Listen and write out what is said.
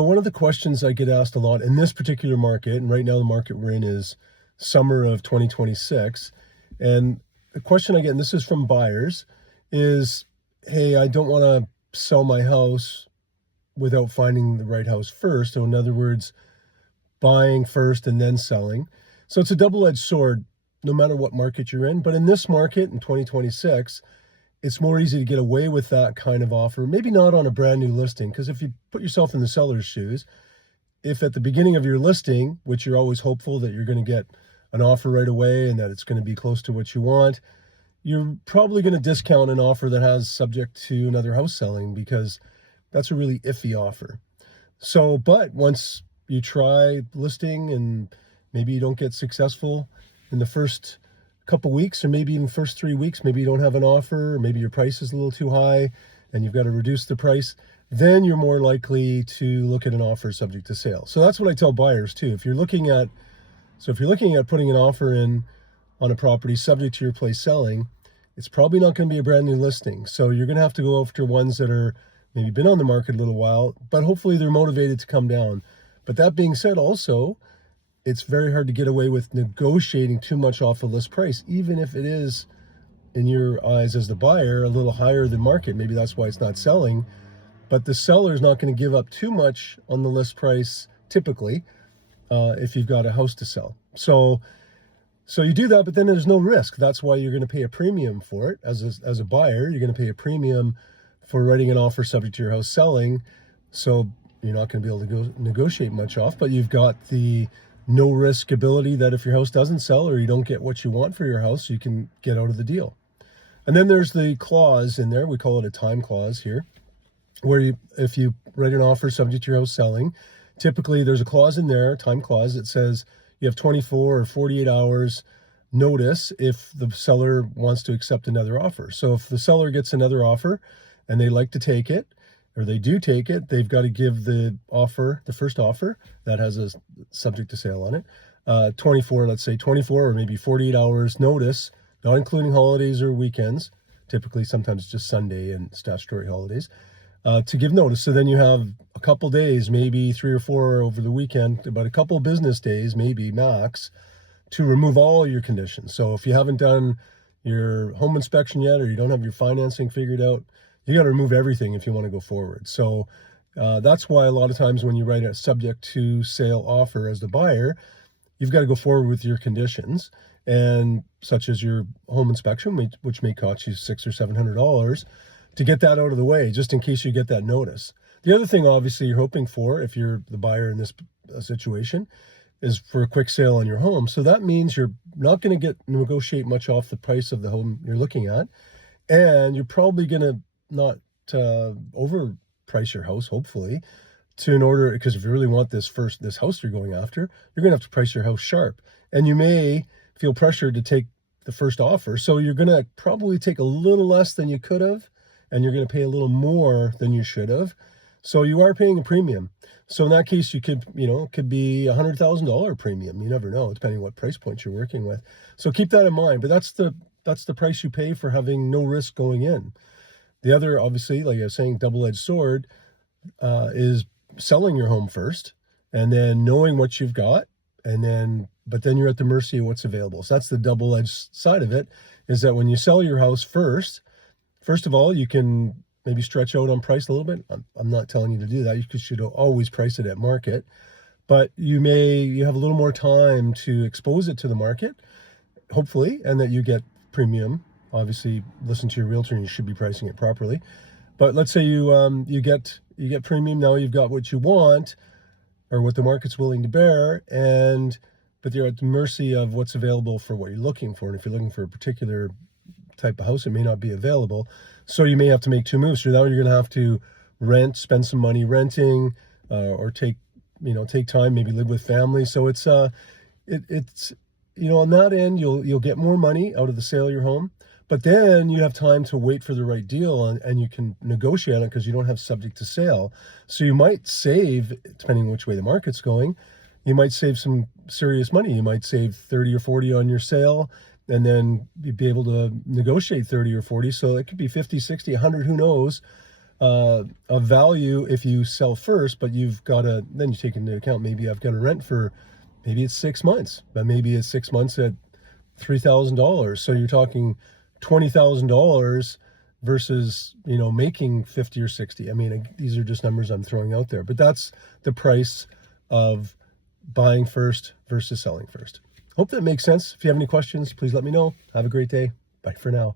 One of the questions I get asked a lot in this particular market, and right now the market we're in is summer of 2026. And the question I get, and this is from buyers, is, hey, I don't want to sell my house without finding the right house first. So in other words, buying first and then selling. So it's a double-edged sword, no matter what market you're in. But in this market in 2026, it's more easy to get away with that kind of offer. Maybe not on a brand new listing, because if you put yourself in the seller's shoes, if at the beginning of your listing, which you're always hopeful that you're going to get an offer right away and that it's going to be close to what you want, you're probably going to discount an offer that has subject to another house selling, because that's a really iffy offer. So, but once you try listing and maybe you don't get successful in the first couple weeks, or maybe even first 3 weeks, maybe you don't have an offer, or maybe your price is a little too high and you've got to reduce the price, then you're more likely to look at an offer subject to sale. So that's what I tell buyers too. If you're looking at putting an offer in on a property subject to your place selling, it's probably not going to be a brand new listing. So you're going to have to go after ones that are maybe been on the market a little while, but hopefully they're motivated to come down. But that being said, also, it's very hard to get away with negotiating too much off the list price, even if it is, in your eyes as the buyer, a little higher than market. Maybe that's why it's not selling, but the seller is not going to give up too much on the list price, typically, if you've got a house to sell. So you do that, but then there's no risk. That's why you're going to pay a premium for it. As a buyer, you're going to pay a premium for writing an offer subject to your house selling. So you're not going to be able to negotiate much off, but you've got the no risk ability that if your house doesn't sell or you don't get what you want for your house, you can get out of the deal. And then there's the clause in there, we call it a time clause here, where if you write an offer subject to your house selling, typically there's a clause in there, time clause, that says you have 24 or 48 hours notice if the seller wants to accept another offer. So if the seller gets another offer and they like to take it, or they do take it, they've got to give the first offer that has a subject to sale on it, 24 or maybe 48 hours notice, not including holidays or weekends, typically sometimes just Sunday and statutory holidays, to give notice. So then you have a couple days, maybe 3 or 4 over the weekend, about a couple business days, maybe max, to remove all your conditions. So if you haven't done your home inspection yet, or you don't have your financing figured out, you got to remove everything if you want to go forward. So that's why a lot of times when you write a subject to sale offer as the buyer, you've got to go forward with your conditions, and such as your home inspection, which may cost you $600 or $700 to get that out of the way, just in case you get that notice. The other thing, obviously, you're hoping for, if you're the buyer in this situation, is for a quick sale on your home. So that means you're not going to negotiate much off the price of the home you're looking at, and you're probably going to not overprice your house, hopefully, because if you really want this house you're going after, you're going to have to price your house sharp, and you may feel pressured to take the first offer. So you're going to probably take a little less than you could have, and you're going to pay a little more than you should have. So you are paying a premium. So in that case, it could be $100,000 premium. You never know, depending on what price point you're working with. So keep that in mind. But that's the price you pay for having no risk going in. The other, obviously, like I was saying, double-edged sword, is selling your home first, and then knowing what you've got, but then you're at the mercy of what's available. So that's the double-edged side of it, is that when you sell your house first of all, you can maybe stretch out on price a little bit. I'm not telling you to do that. You should always price it at market, but you have a little more time to expose it to the market, hopefully, and that you get premium. Obviously, listen to your realtor, and you should be pricing it properly. But let's say you get premium. Now you've got what you want, or what the market's willing to bear, but you're at the mercy of what's available for what you're looking for. And if you're looking for a particular type of house, it may not be available. So you may have to make two moves. So now you're going to have to spend some money renting, or take time, maybe live with family. So it's on that end, you'll get more money out of the sale of your home. But then you have time to wait for the right deal, and you can negotiate on it because you don't have subject to sale. So you might save, depending on which way the market's going, you might save some serious money. You might save 30 or 40 on your sale, and then you'd be able to negotiate 30 or 40. So it could be 50, 60, 100, who knows, of value if you sell first, but you've got to, then you take into account, maybe I've got to rent for, maybe it's 6 months, but maybe it's 6 months at $3,000. So you're talking $20,000 versus, you know, making 50 or 60. I mean, these are just numbers I'm throwing out there, but that's the price of buying first versus selling first. Hope that makes sense. If you have any questions, please let me know. Have a great day. Bye for now.